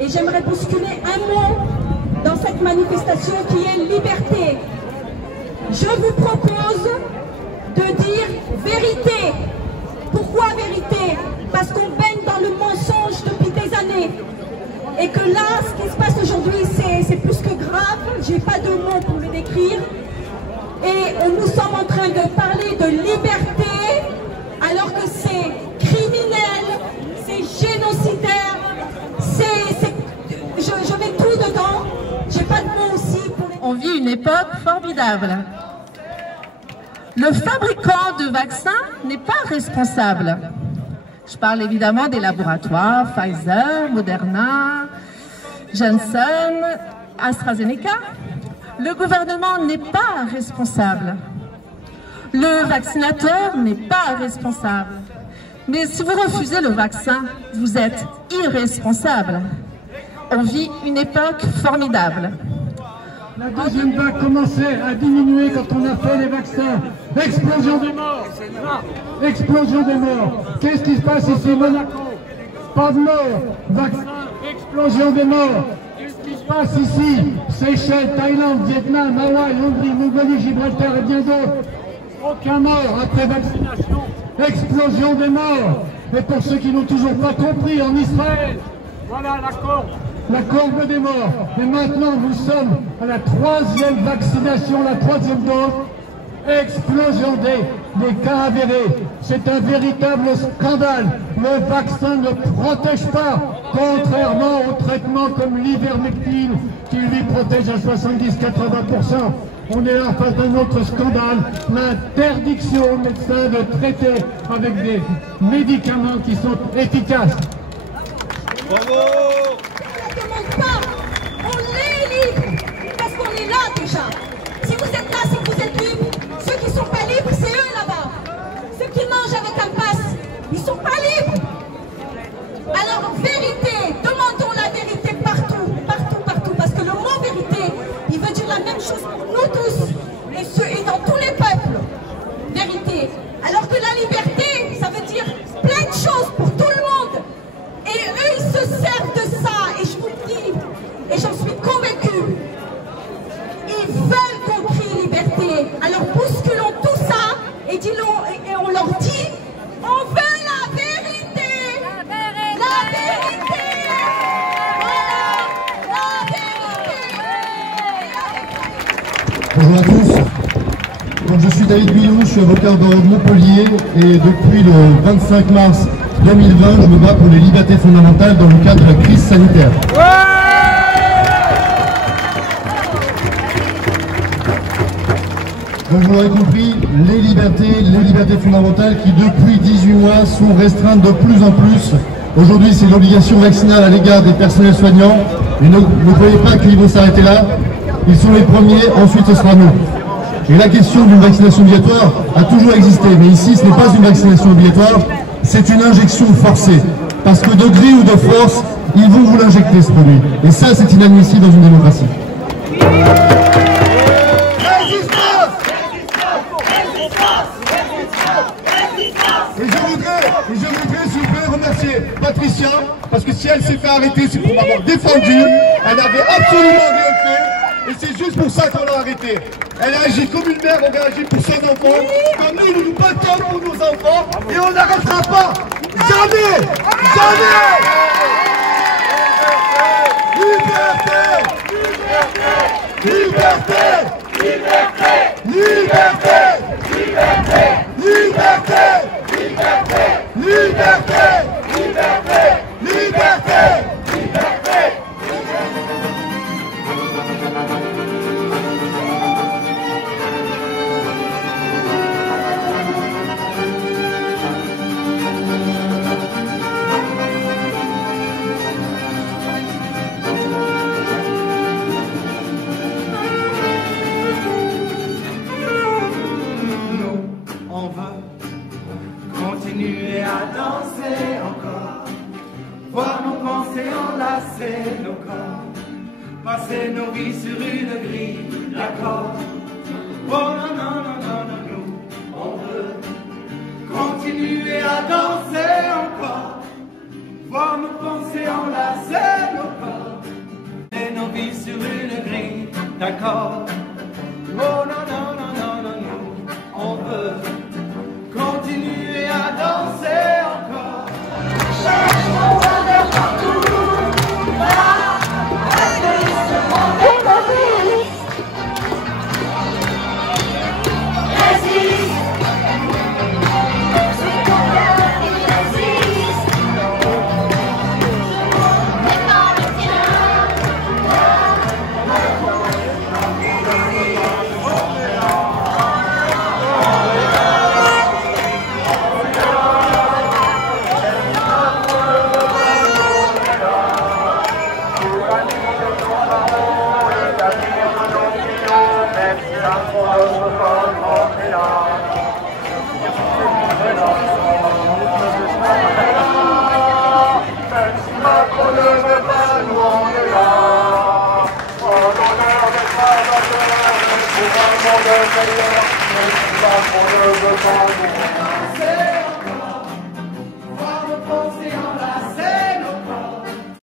Et j'aimerais bousculer un mot dans cette manifestation qui est liberté. Je vous propose de dire vérité. Pourquoi vérité? Parce qu'on baigne dans le mensonge depuis des années. Et que là, ce qui se passe aujourd'hui, c'est plus que grave. J'ai pas de mots pour le décrire. Et nous sommes en train de parler de liberté, alors que c'est criminel, c'est génocidaire, je mets tout dedans. J'ai pas de mots aussi pour les... On vit une époque formidable. Le fabricant de vaccins n'est pas responsable. Je parle évidemment des laboratoires Pfizer, Moderna, Janssen, AstraZeneca. Le gouvernement n'est pas responsable. Le vaccinateur n'est pas responsable. Mais si vous refusez le vaccin, vous êtes irresponsable. On vit une époque formidable. La deuxième vague commençait à diminuer quand on a fait les vaccins. Explosion des morts. Explosion des morts. Qu'est-ce qui se passe ici, Monaco? Pas de morts. Vaccin, explosion des morts. Qu'est-ce qui se passe ici? Seychelles, Thaïlande, Vietnam, Hawaï, Hongrie, Mongolie, Gibraltar et bien d'autres. Aucun mort après vaccination. Explosion des morts. Et pour ceux qui n'ont toujours pas compris, en Israël, voilà la courbe des morts. Et maintenant, nous sommes à la troisième vaccination, la troisième dose. Explosion des cas avérés. C'est un véritable scandale. Le vaccin ne protège pas, contrairement au traitement comme l'ivermectine, qui lui protège à 70-80%. On est là face à un autre scandale, l'interdiction aux médecins de traiter avec des médicaments qui sont efficaces. Bravo! On ne demande pas, on est libre, parce qu'on est là déjà. Si vous êtes là, si vous êtes libre, ceux qui ne sont pas libres, c'est eux là-bas. Ceux qui mangent avec un pass, ils ne sont pas libres. Alors, vérité, demandons la vérité partout, partout, partout, parce que le mot vérité, il veut dire la même chose pour nous tous, et dans tous les peuples. Vérité. Alors que la liberté, ça veut dire plein de choses pour tout le monde. Et eux, ils se servent de ça, et je vous le dis, et j'en suis convaincue. Ils veulent qu'on crie liberté. Alors bousculons tout ça, et et on leur dit, on veut la vérité. La vérité. Bonjour à tous. Donc, je suis David Guillon, je suis avocat au barreau de Montpellier et depuis le 25 mars 2020, je me bats pour les libertés fondamentales dans le cadre de la crise sanitaire. Donc vous l'aurez compris, les libertés fondamentales qui depuis 18 mois sont restreintes de plus en plus. Aujourd'hui, c'est l'obligation vaccinale à l'égard des personnels soignants. Et ne croyez pas qu'ils vont s'arrêter là. Ils sont les premiers, ensuite ce sera nous. Et la question d'une vaccination obligatoire a toujours existé. Mais ici, ce n'est pas une vaccination obligatoire, c'est une injection forcée. Parce que de gré ou de force, ils vont vous l'injecter ce produit. Et ça, c'est inadmissible dans une démocratie. Et je voudrais, s'il vous plaît, remercier Patricia, parce que si elle s'est fait arrêter, c'est pour m'avoir défendu. Elle n'avait absolument rien fait, et c'est juste pour ça qu'on l'a arrêtée. Elle a agi comme une mère, on a agi pour son enfant. Comme nous nous battons pour nos enfants, et on n'arrêtera pas. Jamais! Jamais! Liberté! Liberté! Liberté! Liberté! Liberté! Liberté! Liberté! Liberté! Liberté! Liberté! Liberté! Continuer à danser encore, voir nos pensées enlacer nos corps, passer nos vies sur une grille d'accord. Oh non, non, non, non, non, nous, on veut continuer à danser encore, voir nos pensées enlacer nos corps. d'accord. Oh non, non, non, non, non, non, on veut continuer à danser encore. C'est